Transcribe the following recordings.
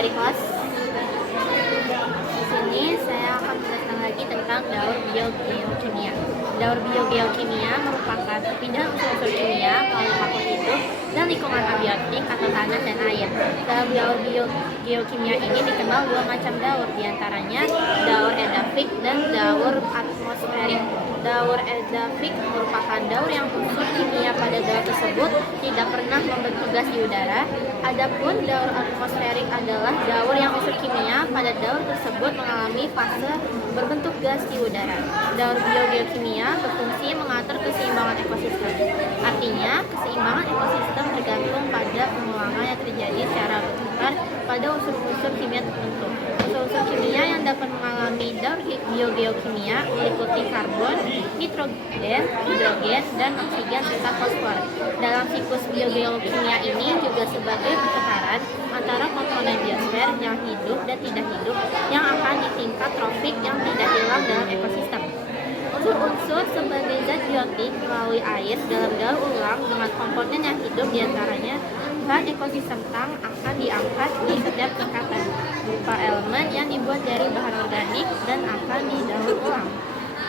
dari kelas. Di sini saya akan menjelaskan lagi tentang daur biogeokimia. Daur biogeokimia merupakan perpindahan unsur-unsur kimia melalui makhluk hidup dan lingkungan abiotik atau tanah dan air. Dalam daur biogeokimia ini dikenal dua macam daur, diantaranya daur edapik dan daur atmosferik. Daur edapik merupakan daur yang unsur kimia pada daur tersebut tidak pernah membentuk gas di udara. Adapun daur atmosferik adalah daur yang unsur kimia pada daur tersebut mengalami fase berbentuk gas di udara. Daur biogeokimia berfungsi mengatur keseimbangan ekosistem. Artinya, keseimbangan ekosistem tergantung pada pengulangan yang terjadi secara berputar pada unsur-unsur kimia tertentu. Unsur-unsur kimia yang dapat mengalami daur biogeokimia meliputi karbon, nitrogen, hidrogen, dan oksigen serta fosfor. Dalam siklus biogeokimia ini juga sebagai pertukaran antara komponen biosfer yang hidup dan tidak hidup yang akan di tingkat trofik yang tidak hilang dalam ekosistem. Unsur-unsur sebagai zat biotik melalui air dalam daur ulang dengan komponen yang hidup diantaranya bahan ekosistem tang akan diangkat di setiap tingkatan berupa elemen yang dibuat dari bahan organik dan akan didaur ulang.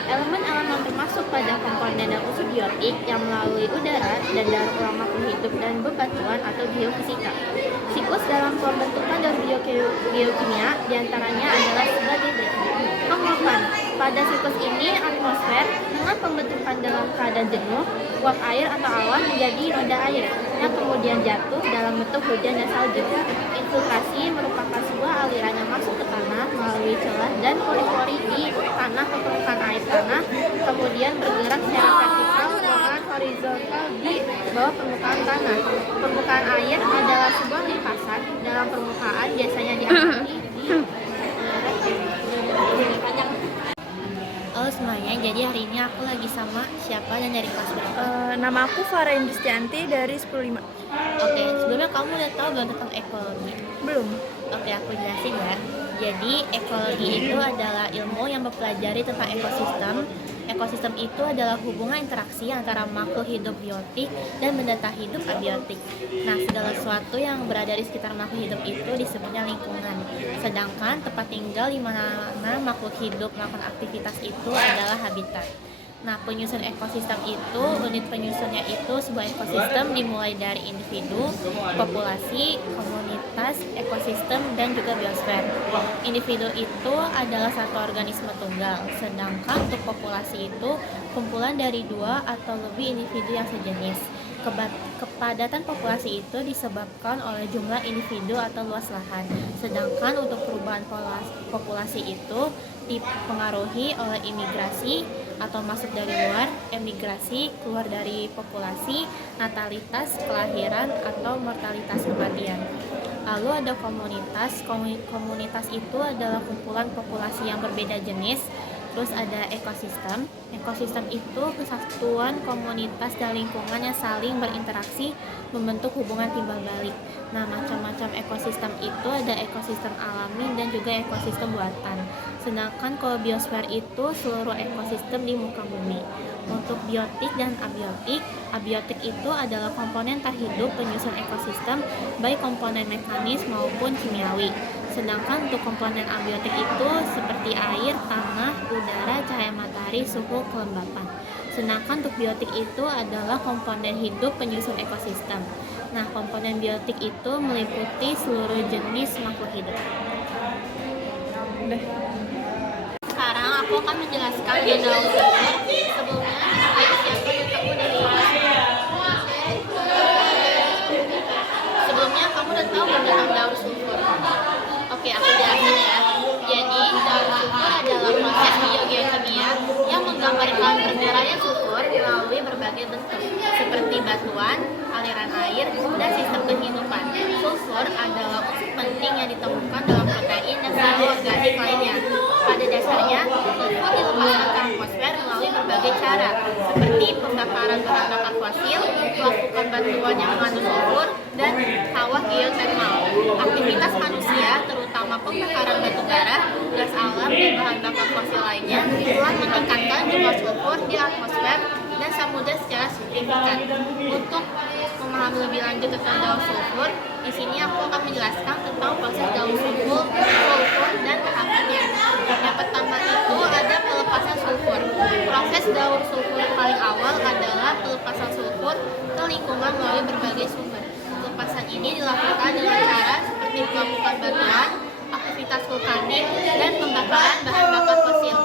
Elemen-elemen termasuk pada komponen dan unsur biotik yang melalui udara dan daur ulang makhluk hidup dan bebatuan atau geofisika. Siklus dalam pembentukan daur biokimia diantaranya adalah sebagai berikut. Penguapan. Pada siklus ini, atmosfer dengan pembentukan dalam keadaan jenuh, uap air atau awan menjadi roda air yang kemudian jatuh dalam bentuk hujan dan salju. Infiltrasi merupakan sebuah aliran yang masuk ke tanah melalui celah dan pori-pori di tanah ke permukaan air tanah, kemudian bergerak secara vertikal dengan horizontal di bawah permukaan tanah. Permukaan air adalah sebuah limpasan dalam permukaan, biasanya diamati di Halo semuanya, jadi hari ini aku lagi sama siapa dan dari kelas berapa? Nama aku Farah Industianti dari 10.5. Oke, sebelumnya kamu udah tahu belum tentang ekologi? Belum. Oke, aku jelasin ya. Jadi, ekologi itu adalah ilmu yang mempelajari tentang ekosistem. Ekosistem itu adalah hubungan interaksi antara makhluk hidup biotik dan benda tak hidup abiotik. Nah, segala sesuatu yang berada di sekitar makhluk hidup itu disebutnya lingkungan. Sedangkan tempat tinggal di mana makhluk hidup melakukan aktivitas itu adalah habitat. Nah, penyusun ekosistem itu, unit penyusunnya itu sebuah ekosistem dimulai dari individu, populasi, komunitas, ekosistem, dan juga biosfer. Individu itu adalah satu organisme tunggal, sedangkan untuk populasi itu kumpulan dari dua atau lebih individu yang sejenis. Kepadatan populasi itu disebabkan oleh jumlah individu atau luas lahan, sedangkan untuk perubahan populasi itu dipengaruhi oleh imigrasi atau masuk dari luar, emigrasi, keluar dari populasi, natalitas, kelahiran, atau mortalitas kematian. Lalu ada komunitas. Komunitas itu adalah kumpulan populasi yang berbeda jenis. Terus ada ekosistem. Ekosistem itu kesatuan komunitas dan lingkungan yang saling berinteraksi membentuk hubungan timbal balik. Nah, macam-macam ekosistem itu ada ekosistem alami dan juga ekosistem buatan. Sedangkan kalau biosfer itu seluruh ekosistem di muka bumi. Untuk biotik dan abiotik, abiotik itu adalah komponen tak hidup penyusun ekosistem, baik komponen mekanis maupun kimiawi. Sedangkan untuk komponen abiotik itu seperti air, tanah, udara, cahaya matahari, suhu, kelembapan. Sedangkan untuk biotik itu adalah komponen hidup penyusun ekosistem. Nah, komponen biotik itu meliputi seluruh jenis makhluk hidup. Sekarang aku akan menjelaskan daur sumber. Sebelumnya, kamu udah tahu tentang daur sumber? Oke, aku jelasin ya. Jadi, daur sumber adalah proses biogeokimia yang menggambarkan berduranya sulfur melalui berbagai bentuk, seperti batuan, aliran air, dan sistem kehidupan. Sulfur adalah unsur penting yang ditemukan dalam protein dan sel organik lainnya. Pada dasarnya, sulfur dilepaskan ke atmosfer melalui berbagai cara, seperti pembakaran bahan bakar fosil, melakukan bantuan yang mengandung sulfur, dan kawah geotermal. Aktivitas manusia, terutama pembakaran batu bara, gas alam, dan bahan bakar fosil lainnya, telah meningkatkan jumlah sulfur di atmosfer dan samudra secara signifikan. Untuk memahami lebih lanjut tentang daur sulfur, di sini aku akan menjelaskan tentang proses daur sulfur dan tahapannya. Yang pertama itu ada pelepasan sulfur. Proses daur sulfur yang paling awal adalah pelepasan sulfur ke lingkungan melalui berbagai sumber. Pelepasan ini dilakukan dengan cara seperti pelapukan batuan, aktivitas vulkanik, dan pembakaran bahan bakar fosil.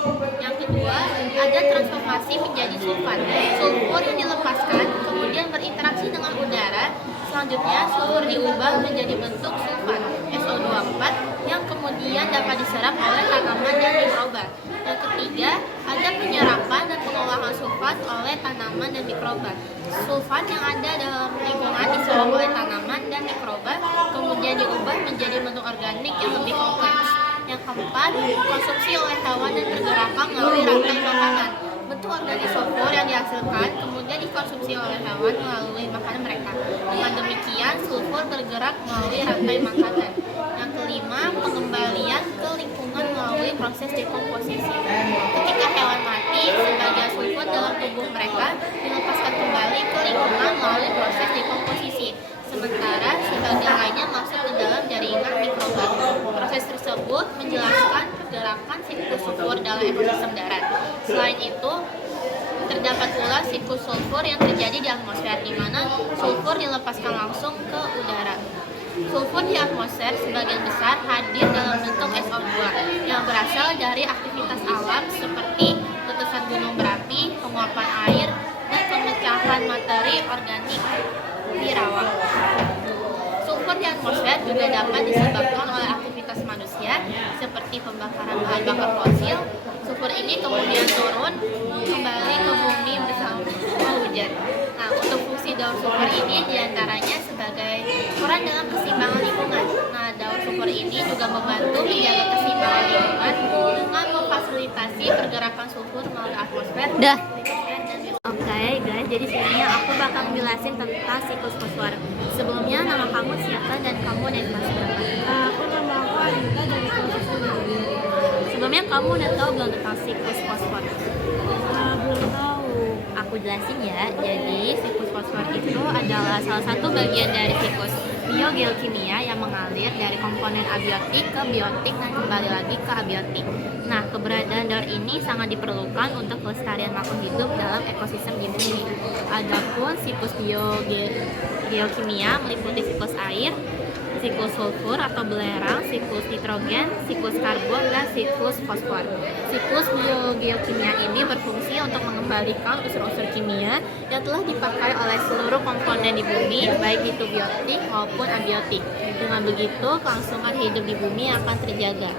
Yang kedua, ada transformasi menjadi sulfat. Sulfur yang dilepaskan kemudian berinteraksi dengan udara. Selanjutnya, sulfur diubah menjadi bentuk sulfat SO24 yang kemudian dapat diserap oleh tanaman dan mikroba. Yang ketiga, ada penyerapan dan pengolahan sulfat oleh tanaman dan mikroba. Sulfat yang ada dalam lingkungan diserap oleh tanaman dan mikroba, kemudian diubah menjadi bentuk organik yang lebih kompleks. Yang keempat, konsumsi oleh hewan dan pergerakan melalui rantai makanan. Bentuk organik sulfur yang dihasilkan kemudian dikonsumsi oleh hewan melalui makanan mereka. Dengan demikian, sulfur bergerak melalui rantai makanan. Yang kelima, pengembalian ke lingkungan melalui proses dekomposisi. Ketika hewan mati, sebagian sulfur dalam tubuh mereka dilepaskan kembali ke lingkungan melalui proses dekomposisi. Sementara sebagian lainnya masuk ke dalam jaringan mikroba. Proses tersebut menjelaskan pergerakan siklus sulfur dalam ekosistem darat. Selain itu, terdapat pula siklus sulfur yang terjadi di atmosfer, di mana sulfur dilepaskan langsung ke udara. Sulfur di atmosfer sebagian besar hadir dalam bentuk SO2 yang berasal dari aktivitas alam seperti letusan gunung berapi, penguapan air, dan pemecahan materi organik di rawa. Sulfur di atmosfer juga dapat disebabkan oleh aktivitas manusia seperti pembakaran bahan bakar fosil. Sulfur ini kemudian turun kembali ke bumi bersama hujan. Nah, untuk fungsi daur sulfur ini diantaranya sebagai peran dalam keseimbangan lingkungan. Nah, daur sulfur ini juga membantu menjaga keseimbangan lingkungan dengan memfasilitasi pergerakan sulfur melalui atmosfer. Oke guys, jadi sini aku bakal menjelasin tentang siklus fosfor. Sebelumnya nama kamu siapa dan kamu dari kelas berapa? Aku nama aku Anita dari kelas 10. Sebelumnya kamu udah tahu belum tentang siklus fosfor? Belum tahu. Aku jelasin ya. Jadi siklus fosfor itu adalah salah satu bagian dari siklus biogeokimia yang mengalir dari komponen abiotik ke biotik dan kembali lagi ke abiotik. Nah, keberadaan daur ini sangat diperlukan untuk kelestarian makhluk hidup dalam ekosistem di bumi. Adapun siklus biogeokimia meliputi siklus air, siklus sulfur atau belerang, siklus nitrogen, siklus karbon, dan siklus fosfor. Siklus biogeokimia ini berfungsi untuk mengembalikan unsur-unsur kimia yang telah dipakai oleh seluruh komponen di bumi, baik itu biotik maupun abiotik. Dengan begitu, kelangsungan hidup di bumi akan terjaga.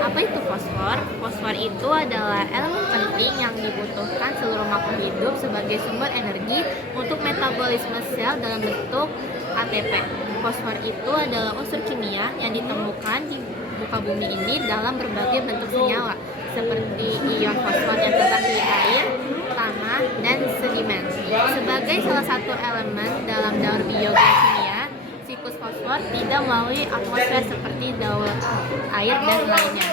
Apa itu fosfor? Fosfor itu adalah elemen penting yang dibutuhkan seluruh makhluk hidup sebagai sumber energi untuk metabolisme sel dalam bentuk ATP. Fosfor itu adalah unsur kimia yang ditemukan di muka bumi ini dalam berbagai bentuk senyawa seperti ion fosfor yang terdapat di air, tanah, dan sedimen. Sebagai salah satu elemen dalam daur biogeokimia, siklus fosfor tidak melalui atmosfer seperti daur air dan lainnya.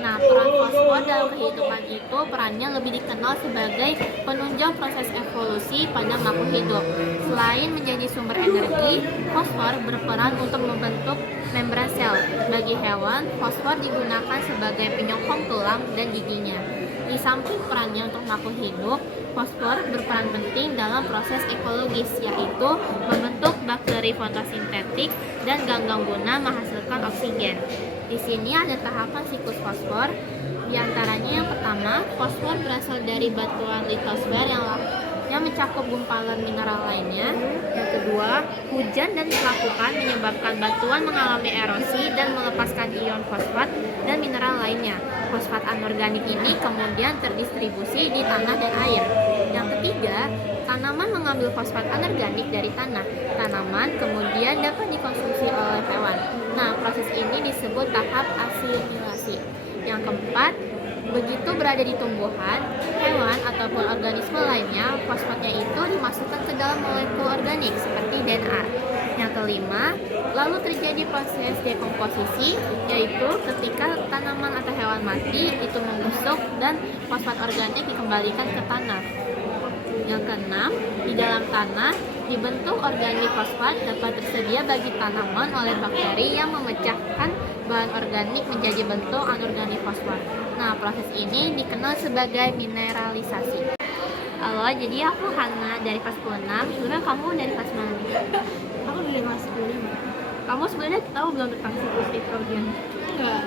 Nah, peran fosfor dalam kehidupan itu perannya lebih dikenal sebagai penunjang proses evolusi pada makhluk hidup. Selain menjadi sumber energi, fosfor berperan untuk membentuk membran sel. Bagi hewan, fosfor digunakan sebagai penyokong tulang dan giginya. Di samping perannya untuk makhluk hidup, fosfor berperan penting dalam proses ekologis, yaitu membentuk bakteri fotosintetik dan ganggang guna menghasilkan oksigen. Di sini ada tahapan siklus fosfor. Di antaranya yang pertama, fosfor berasal dari batuan litosfer yang mencakup gumpalan mineral lainnya. Yang kedua, hujan dan pelapukan menyebabkan batuan mengalami erosi dan melepaskan ion fosfat dan mineral lainnya. Fosfat anorganik ini kemudian terdistribusi di tanah dan air. Yang ketiga, tanaman mengambil fosfat anorganik dari tanah. Tanaman kemudian dapat dikonsumsi oleh hewan. Nah, proses ini disebut tahap asimilasi. Yang keempat, begitu berada di tumbuhan, hewan, ataupun organisme lainnya, fosfatnya itu dimasukkan ke dalam molekul organik seperti DNA. Yang kelima, lalu terjadi proses dekomposisi, yaitu ketika tanaman atau hewan mati, itu membusuk dan fosfat organik dikembalikan ke tanah. Yang keenam, di dalam tanah, Dibentuk organik fosfat dapat tersedia bagi tanaman oleh bakteri yang memecahkan bahan organik menjadi bentuk anorganik fosfat. Nah, proses ini dikenal sebagai mineralisasi. Halo, jadi aku Hana dari kelas 6. Sebenarnya kamu dari kelas mana nih? Aku dari kelas 10. Kamu sebenarnya tahu belum tentang siklus nitrogen? Enggak.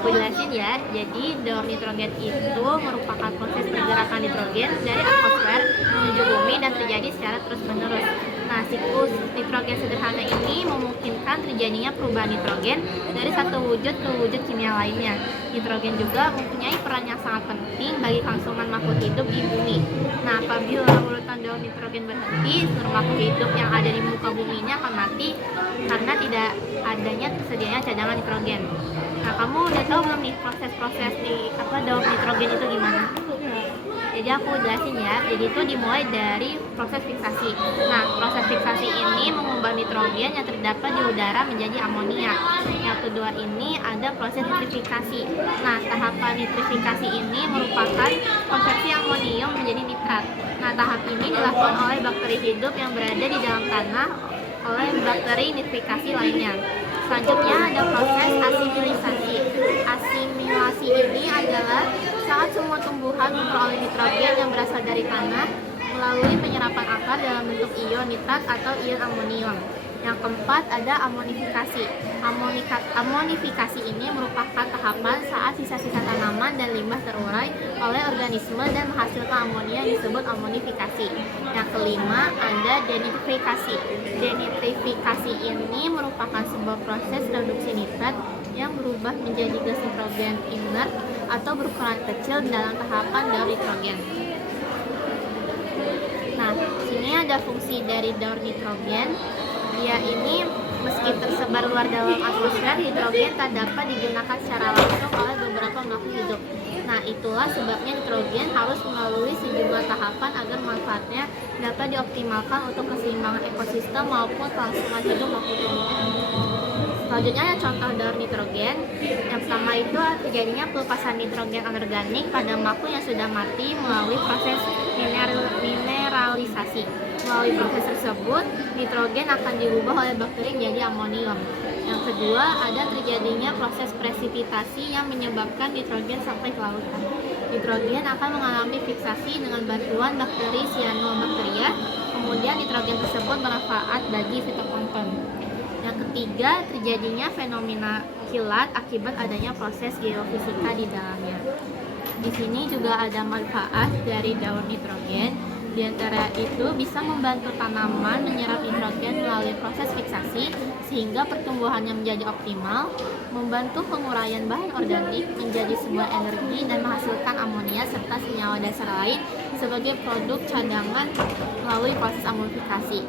Aku jelasin ya. Jadi daur nitrogen itu merupakan proses pergerakan nitrogen dari atmosfer menuju bumi dan terjadi secara terus-menerus. Nah, siklus nitrogen sederhana ini memungkinkan terjadinya perubahan nitrogen dari satu wujud ke wujud kimia lainnya. Nitrogen juga mempunyai peran yang sangat penting bagi kelangsungan makhluk hidup di bumi. Nah, apabila urutan daur nitrogen berhenti, seluruh makhluk hidup yang ada di muka bumi ini akan mati karena tidak adanya tersedianya cadangan nitrogen. Nah, kamu udah tahu belum nih proses-proses di daur nitrogen itu gimana? Jadi aku jelasin ya. Jadi itu dimulai dari proses fiksasi. Nah, proses fiksasi ini mengubah nitrogen yang terdapat di udara menjadi amonia. Yang kedua ini ada proses nitrifikasi. Nah, tahapan nitrifikasi ini merupakan konversi amonium menjadi nitrat. Nah, tahap ini dilakukan oleh bakteri hidup yang berada di dalam tanah oleh bakteri nitrifikasi lainnya. Selanjutnya ada proses asimilisasi. Asimilasi ini adalah saat semua tumbuhan memperoleh nitrogen yang berasal dari tanah melalui penyerapan akar dalam bentuk ion nitrat atau ion amonium. Yang keempat ada amonifikasi. Amonifikasi ini merupakan tahapan saat sisa-sisa tanaman dan limbah terurai oleh organisme dan menghasilkan amonia yang disebut amonifikasi. Yang kelima ada denitrifikasi. Denitrifikasi ini merupakan sebuah proses reduksi nitrat yang berubah menjadi gas nitrogen inert atau berukuran kecil dalam tahapan daur nitrogen. Nah, sini ada fungsi dari daur nitrogen. Dia ini meski tersebar luar dalam atmosfer, hidrogen tak dapat digunakan secara langsung oleh beberapa makhluk hidup. Nah, itulah sebabnya nitrogen harus melalui sejumlah tahapan agar manfaatnya dapat dioptimalkan untuk keseimbangan ekosistem maupun kelangsungan hidup makhluk hidup. Selanjutnya ada contoh daur nitrogen. Yang pertama itu terjadinya pelepasan nitrogen anorganik pada makhluk yang sudah mati melalui proses mineralisasi. Melalui proses tersebut, nitrogen akan diubah oleh bakteri menjadi amonium. Yang kedua, ada terjadinya proses presipitasi yang menyebabkan nitrogen sampai ke lautan. Nitrogen akan mengalami fiksasi dengan bantuan bakteri cyanobacteria. Kemudian nitrogen tersebut bermanfaat bagi fitoplankton. Yang ketiga, terjadinya fenomena kilat akibat adanya proses geofisika di dalamnya. Di sini juga ada manfaat dari daur nitrogen. Di antara itu bisa membantu tanaman menyerap nitrogen melalui proses fiksasi sehingga pertumbuhannya menjadi optimal, membantu penguraian bahan organik menjadi sebuah energi dan menghasilkan amonia serta senyawa dasar lain sebagai produk cadangan melalui proses amonifikasi.